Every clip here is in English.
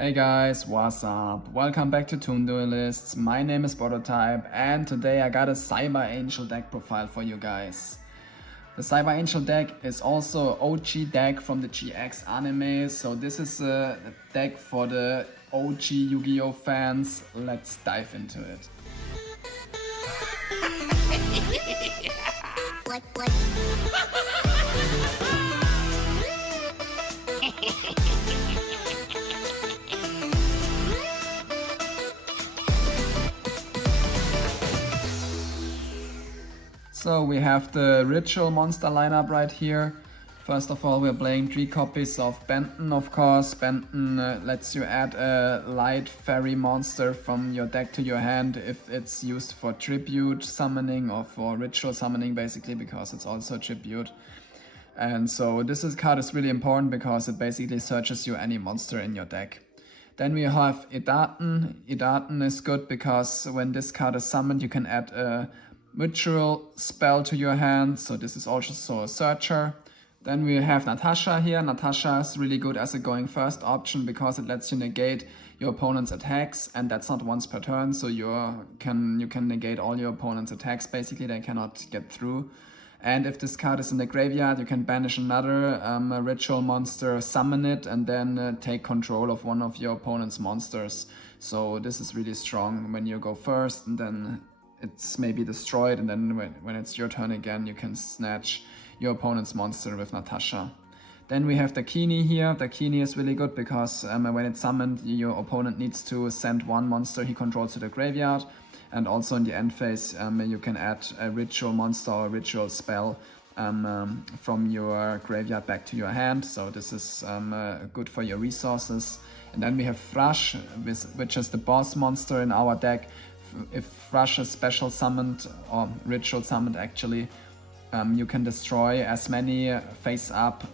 Hey guys, what's up? Welcome back to Toon Duelists. My name is Prototype and today I got a Cyber Angel deck profile for you guys. The Cyber Angel deck is also OG deck from the GX anime, so this is a deck for the OG Yu-Gi-Oh fans. Let's dive into it. So we have the Ritual monster lineup right here. First of all, we're playing 3 copies of Benton, of course. Benton lets you add a light fairy monster from your deck to your hand if it's used for tribute summoning or for ritual summoning, basically, because it's also a tribute. And so card is really important because it basically searches you any monster in your deck. Then we have Idaten. Idaten is good because when this card is summoned, you can add a ritual spell to your hand, so this is also a searcher. Then we have Natasha here. Natasha is really good as a going first option because it lets you negate your opponent's attacks, and that's not once per turn, so you can negate all your opponent's attacks, basically. They cannot get through. And if this card is in the graveyard, you can banish another ritual monster, summon it, and then take control of one of your opponent's monsters. So this is really strong when you go first, and then it's maybe destroyed, and then when it's your turn again, you can snatch your opponent's monster with Natasha. Then we have Dakini here. Dakini is really good because when it's summoned, your opponent needs to send one monster he controls to the graveyard. And also in the end phase, you can add a ritual monster or a ritual spell from your graveyard back to your hand. So this is good for your resources. And then we have Thrush, which is the boss monster in our deck. If Thrush is special summoned, or ritual summoned actually, you can destroy as many face-up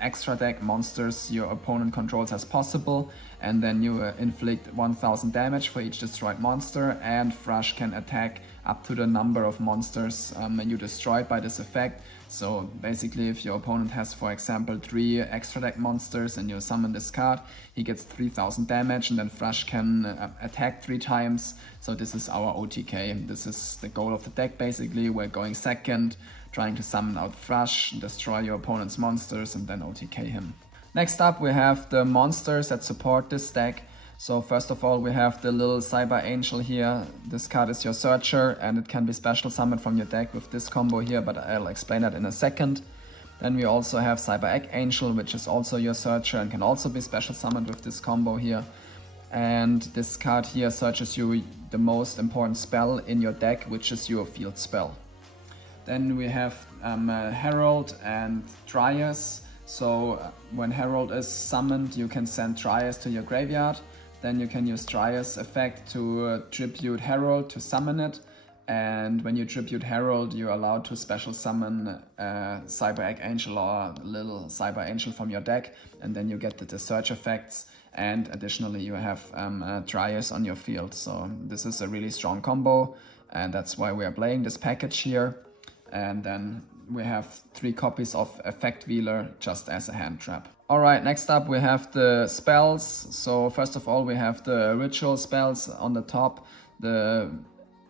extra deck monsters your opponent controls as possible, and then you inflict 1000 damage for each destroyed monster, and Thrush can attack up to the number of monsters you destroyed by this effect. So basically, if your opponent has, for example, 3 extra deck monsters and you summon this card, he gets 3000 damage, and then Thrush can attack 3 times. So this is our OTK. This is the goal of the deck, basically. We're going second, trying to summon out Thrush, destroy your opponent's monsters, and then OTK him. Next up, we have the monsters that support this deck. So first of all, we have the little Cyber Angel here. This card is your searcher, and it can be special summoned from your deck with this combo here, but I'll explain that in a second. Then we also have Cyber Egg Angel, which is also your searcher and can also be special summoned with this combo here. And this card here searches you the most important spell in your deck, which is your field spell. Then we have Herald and Dryas. So when Herald is summoned, you can send Dryas to your graveyard. Then you can use Dryas effect to tribute Herald to summon it. And when you tribute Herald, you're allowed to special summon Cyber Egg Angel or little Cyber Angel from your deck. And then you get the search effects. And additionally, you have Dryas on your field. So this is a really strong combo. And that's why we are playing this package here. And then we have 3 copies of Effect Wheeler just as a hand trap. Alright, next up we have the spells. So first of all, we have the ritual spells on the top. The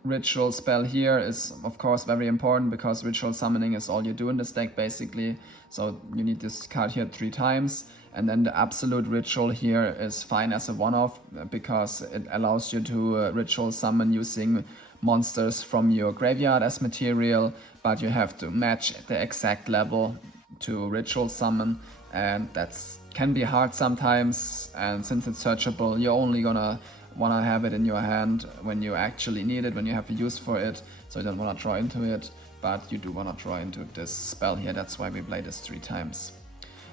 ritual spell here is of course very important because ritual summoning is all you do in this deck, basically. So you need this card here 3 times. And then the absolute ritual here is fine as a one-off because it allows you to ritual summon using monsters from your graveyard as material, but you have to match the exact level to ritual summon, and that can be hard sometimes. And since it's searchable, you're only gonna wanna have it in your hand when you actually need it, when you have a use for it, so you don't wanna draw into it, but you do wanna draw into this spell here. That's why we play this 3 times.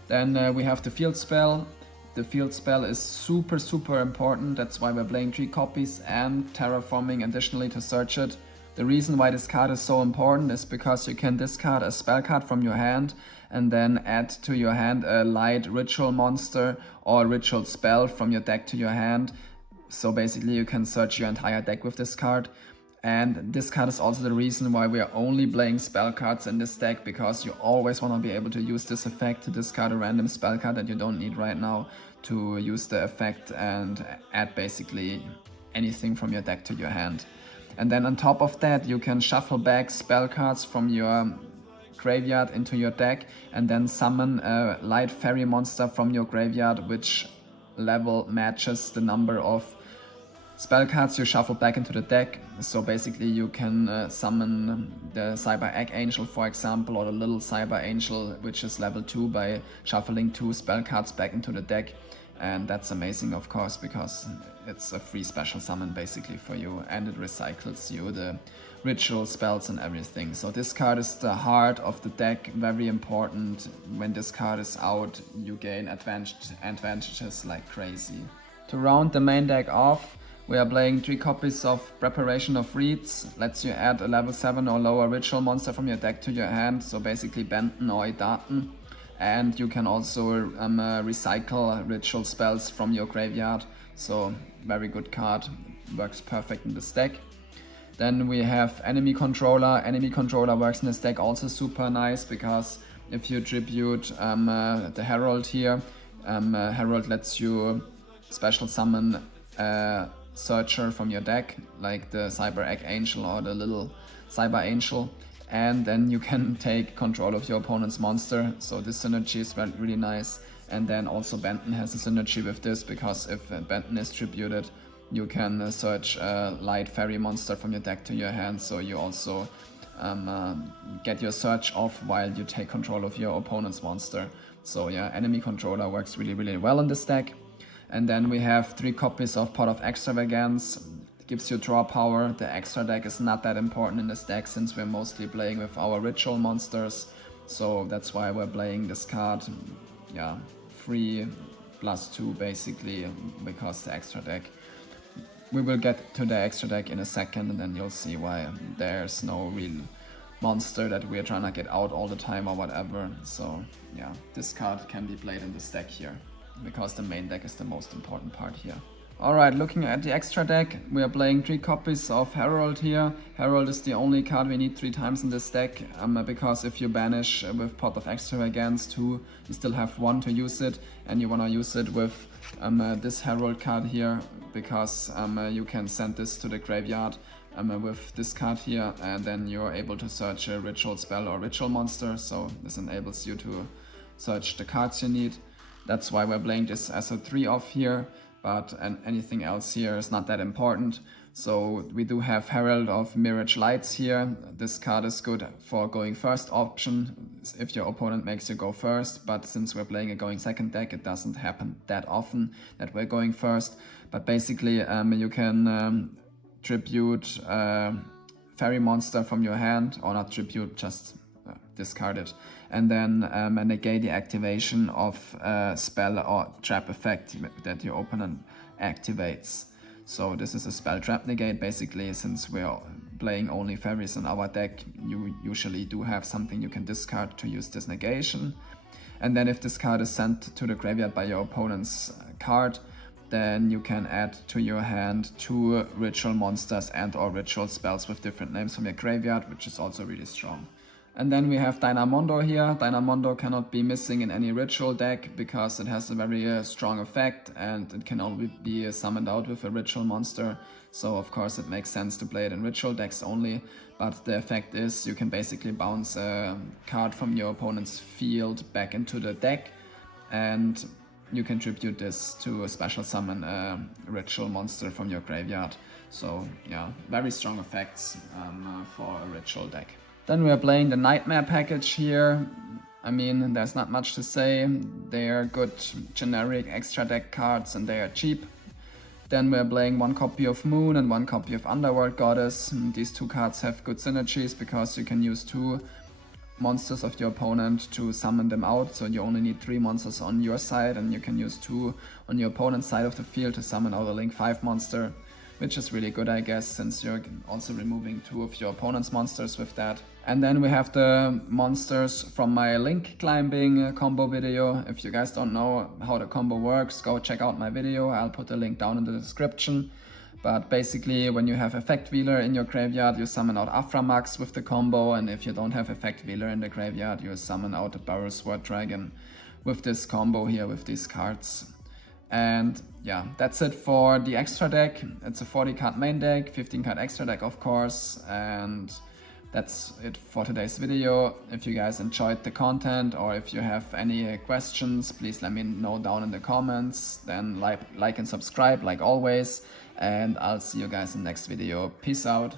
Then we have the field spell. The field spell is super important. That's why we're playing 3 copies and terraforming additionally to search it. The reason why this card is so important is because you can discard a spell card from your hand and then add to your hand a light ritual monster or a ritual spell from your deck to your hand. So basically you can search your entire deck with this card. And this card is also the reason why we are only playing spell cards in this deck, because you always want to be able to use this effect to discard a random spell card that you don't need right now to use the effect and add basically anything from your deck to your hand. And then on top of that, you can shuffle back spell cards from your graveyard into your deck and then summon a light fairy monster from your graveyard, which level matches the number of spell cards you shuffle back into the deck. So basically you can summon the Cyber Egg Angel, for example, or the little Cyber Angel, which is level 2, by shuffling 2 spell cards back into the deck. And that's amazing, of course, because it's a free special summon basically for you, and it recycles you the ritual spells and everything. So this card is the heart of the deck, very important. When this card is out, you gain advantages like crazy. To round the main deck off, we are playing 3 copies of Preparation of Reeds. Lets you add a level 7 or lower ritual monster from your deck to your hand, so basically Benton or Idaten. And you can also recycle ritual spells from your graveyard, so very good card, works perfect in this deck. Then we have Enemy Controller. Enemy Controller works in this deck also super nice, because if you tribute the Herald here, Herald lets you special summon a Searcher from your deck, like the Cyber Egg Angel or the little Cyber Angel, and then you can take control of your opponent's monster. So this synergy is really nice. And then also Benton has a synergy with this, because if Benton is tributed, you can search a light fairy monster from your deck to your hand, so you also get your search off while you take control of your opponent's monster. So yeah, Enemy Controller works really well in this deck. And then we have 3 copies of Pot of Extravagance. It gives you draw power. The extra deck is not that important in this deck, since we're mostly playing with our ritual monsters. So that's why we're playing this card. Yeah, free +2 basically, because the extra deck. We will get to the extra deck in a second, and then you'll see why there's no real monster that we're trying to get out all the time or whatever. So yeah, this card can be played in this deck here, because the main deck is the most important part here. Alright, looking at the extra deck, we are playing 3 copies of Herald here. Herald is the only card we need 3 times in this deck, because if you banish with Pot of Extravagance 2, you still have 1 to use it, and you want to use it with this Herald card here, because you can send this to the graveyard with this card here, and then you're able to search a ritual spell or ritual monster, so this enables you to search the cards you need. That's why we're playing this as a 3-off here, but anything else here is not that important. So we do have Herald of Mirage Lights here. This card is good for going first option, if your opponent makes you go first, but since we're playing a going second deck, it doesn't happen that often that we're going first. But basically you can tribute fairy monster from your hand, or not tribute, just discard it, and then negate the activation of a spell or trap effect that your opponent activates. So this is a spell trap negate basically. Since we're playing only fairies in our deck, you usually do have something you can discard to use this negation. And then if this card is sent to the graveyard by your opponent's card, then you can add to your hand 2 ritual monsters and or ritual spells with different names from your graveyard, which is also really strong. And then we have Dynamondo here. Dynamondo cannot be missing in any ritual deck, because it has a very strong effect, and it can only be summoned out with a ritual monster. So of course it makes sense to play it in ritual decks only, but the effect is you can basically bounce a card from your opponent's field back into the deck, and you can tribute this to a special summon a ritual monster from your graveyard. So yeah, very strong effects for a ritual deck. Then we are playing the Nightmare package here. I mean, there's not much to say. They are good generic extra deck cards, and they are cheap. Then we're playing 1 copy of Moon and 1 copy of Underworld Goddess. These 2 cards have good synergies, because you can use 2 monsters of your opponent to summon them out. So you only need 3 monsters on your side, and you can use 2 on your opponent's side of the field to summon out a Link 5 monster, which is really good, I guess, since you're also removing 2 of your opponent's monsters with that. And then we have the monsters from my Link climbing combo video. If you guys don't know how the combo works, go check out my video. I'll put the link down in the description. But basically, when you have Effect Wheeler in your graveyard, you summon out Aframax with the combo, and if you don't have Effect Wheeler in the graveyard, you summon out a Barrel Sword Dragon with this combo here with these cards. And yeah, that's it for the extra deck. It's a 40 card main deck, 15 card extra deck of course, and that's it for today's video. If you guys enjoyed the content or if you have any questions, please let me know down in the comments. Then like and subscribe like always, and I'll see you guys in the next video. Peace out.